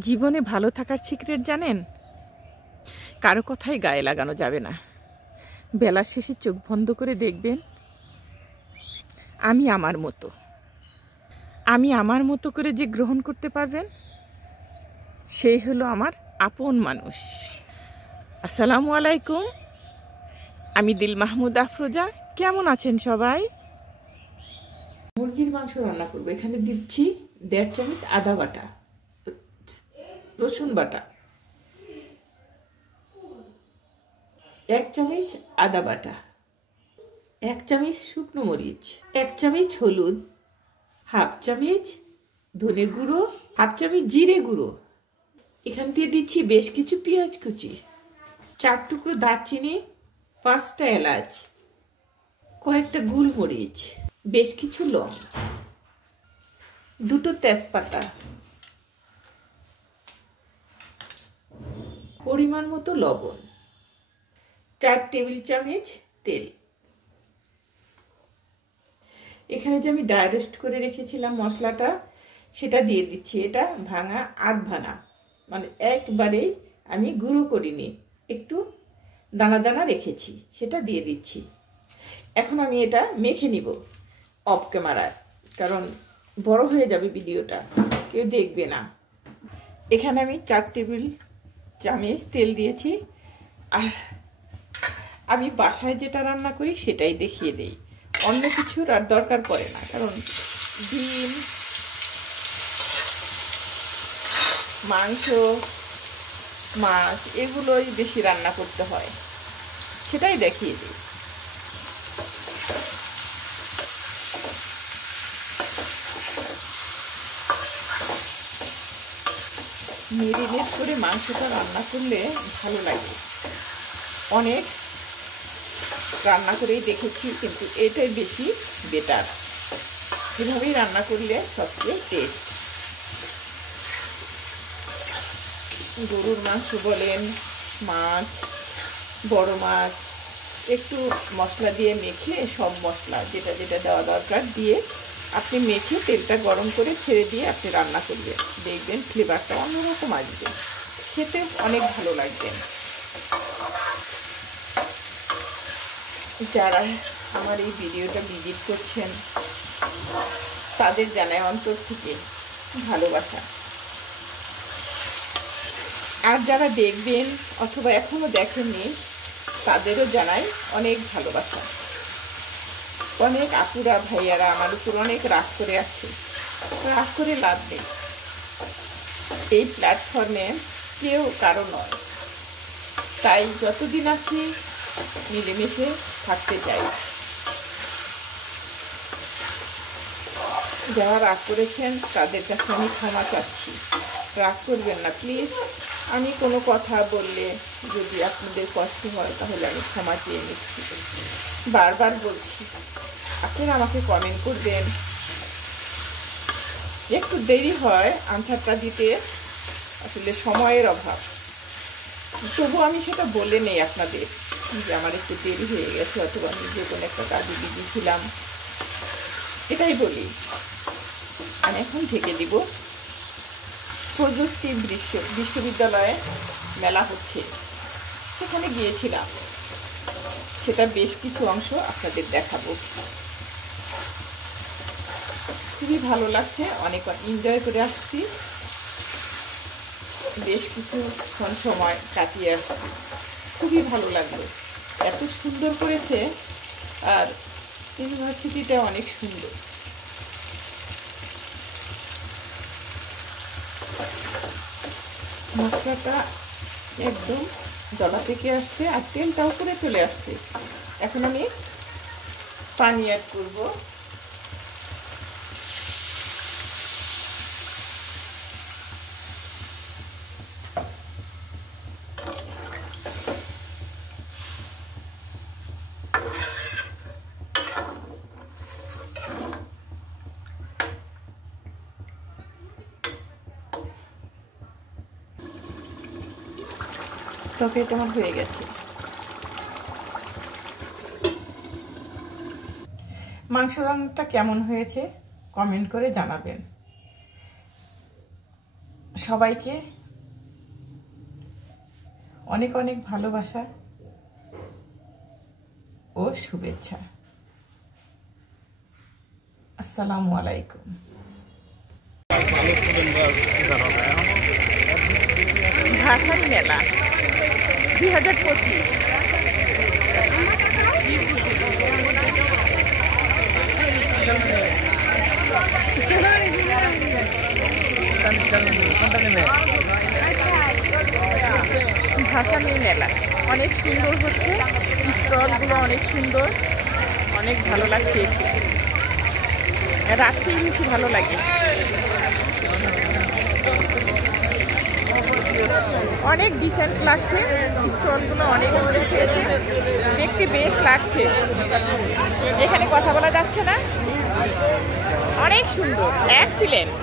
জীবনে ভালো থাকার সিক্রেট জানেন? কারো কথাই গায়ে লাগানো যাবে না। বেলার শেষে চোখ বন্ধ করে দেখবেন আমি আমার মতো করে যে গ্রহণ করতে পারবেন সেই হলো আমার আপন মানুষ। আসসালামু আলাইকুম, আমি দিল মাহমুদ আফরোজা। কেমন আছেন সবাই? মুরগির মাংস রান্না করবো। এখানে দিচ্ছি 1.5 চামচ আদা বাটা, রসুন বাটা, 1 চামচ আদা বাটা, 1 চামচ শুকনো মরিচ, 1 চামচ হলুদ, 1/2 চামচ ধনে গুঁড়ো, 1/2 চামচ জিরে গুঁড়ো। এখান দিয়ে দিচ্ছি বেশ কিছু পেঁয়াজ কুচি, 4 টুকরো দারচিনি, 5টা এলাচ, কয়েকটা গোলমরিচ, বেশ কিছু লং, 2টো তেজপাতা, পরিমাণ মতো লবণ, 4 টেবিল চামচ তেল। এখানে যে আমি ড্রাই রোস্ট করে রেখেছিলাম মশলাটা, সেটা দিয়ে দিচ্ছি। এটা ভাঙা আধভাঙা, মানে একবারেই আমি গুঁড়ো করিনি, একটু দানা দানা রেখেছি, সেটা দিয়ে দিচ্ছি। এখন আমি এটা মেখে নিব অফ ক্যামেরায়, কারণ বড় হয়ে যাবে ভিডিওটা, কেউ দেখবে না। এখানে আমি 4 টেবিল চামচ তেল দিয়েছি। আর আমি বাসায় যেটা রান্না করি সেটাই দেখিয়ে দেই, অন্য কিছুর আর দরকার পড়ে না, কারণ ডিম, মাংস, মাছ এগুলোই বেশি রান্না করতে হয়, সেটাই দেখিয়ে দিই। মেরিনেট করে মাংসটা রান্না করলে ভালো লাগে। অনেক রান্না করেই দেখেছি, কিন্তু এটাই বেশি বেটার। এভাবেই রান্না করলে সবচেয়ে টেস্ট। গরুর মাংস বলেন, মাছ, বড় মাছ, একটু মশলা দিয়ে মেখে, সব মশলা যেটা যেটা দেওয়া দরকার দিয়ে আপনি মেখে তেলটা গরম করে ছেড়ে দিয়ে আপনি রান্না করবেন, দেখবেন ফ্লেভারটা অন্যরকম আসবে, খেতে অনেক ভালো লাগবে। যারা আমার এই ভিডিওটা ভিজিট করছেন তাদের জানাই অন্তর থেকে ভালোবাসা। আর যারা দেখবেন অথবা এখনো দেখেননি তাদেরও জানাই অনেক ভালোবাসা। অনেক আপুরা ভাইয়ারা আমার উপর অনেক রাগ করে আছে, রাগ করে লাভ নেই। এই প্ল্যাটফর্মে কেউ কারো নয়, তাই যতদিন আছি মিলেমিশে থাকতে চাই। যারা রাগ করেছেন তাদের কাছে আমি ক্ষমা চাচ্ছি, রাগ করবেন না প্লিজ। আমি কোনো কথা বললে যদি আপনাদের কষ্ট হয় তাহলে আমি ক্ষমা চেয়ে নিচ্ছি। বারবার বলছি, আপনারা আমাকে কমেন্ট করবেন। একটু দেরি হয় আনসারটা দিতে, আসলে সময়ের অভাব, তবু আমি সেটা বলে নেই আপনাদের যে আমার একটু দেরি হয়ে গেছে, অথবা আমি যে কোনো একটা কাজে বিজি ছিলাম, এটাই বলি। আমি এখন ঢেকে দিব। প্রযুক্তি বিশ্ববিদ্যালয়ে মেলা হচ্ছে, সেখানে গিয়েছিলাম, সেটা বেশ কিছু অংশ আপনাদের দেখাবো। খুবই ভালো লাগছে, অনেক এনজয় করে আসছি, বেশ কিছুক্ষণ সময় কাটিয়ে আসছি, খুবই ভালো লাগলো। এত সুন্দর করেছে, আর ইউনিভার্সিটিটা অনেক সুন্দর। মশলাটা একদম জলা থেকে আসছে আর তেলটা উপরে চলে আসছে। এখন আমি পানি অ্যাড করব। তরকারিটা আমার হয়ে গেছে। মাংস রান্নাটা কেমন হয়েছে কমেন্ট করে জানাবেন। সবাইকে অনেক অনেক ভালোবাসা ও শুভেচ্ছা। আসসালামু আলাইকুম। ভাসানী মেলা 2025। ভাসানী মেলা অনেক সুন্দর হচ্ছে, স্টলগুলো অনেক সুন্দর, অনেক ভালো লাগছে এসে। রাত্রেই বেশি ভালো লাগে, অনেক ডিসেন্ট লাগছে, স্টলগুলো অনেক উঠেছে, দেখতে বেশ লাগছে। এখানে কথা বলা যাচ্ছে না, অনেক সুন্দর, এক্সিলেন্ট।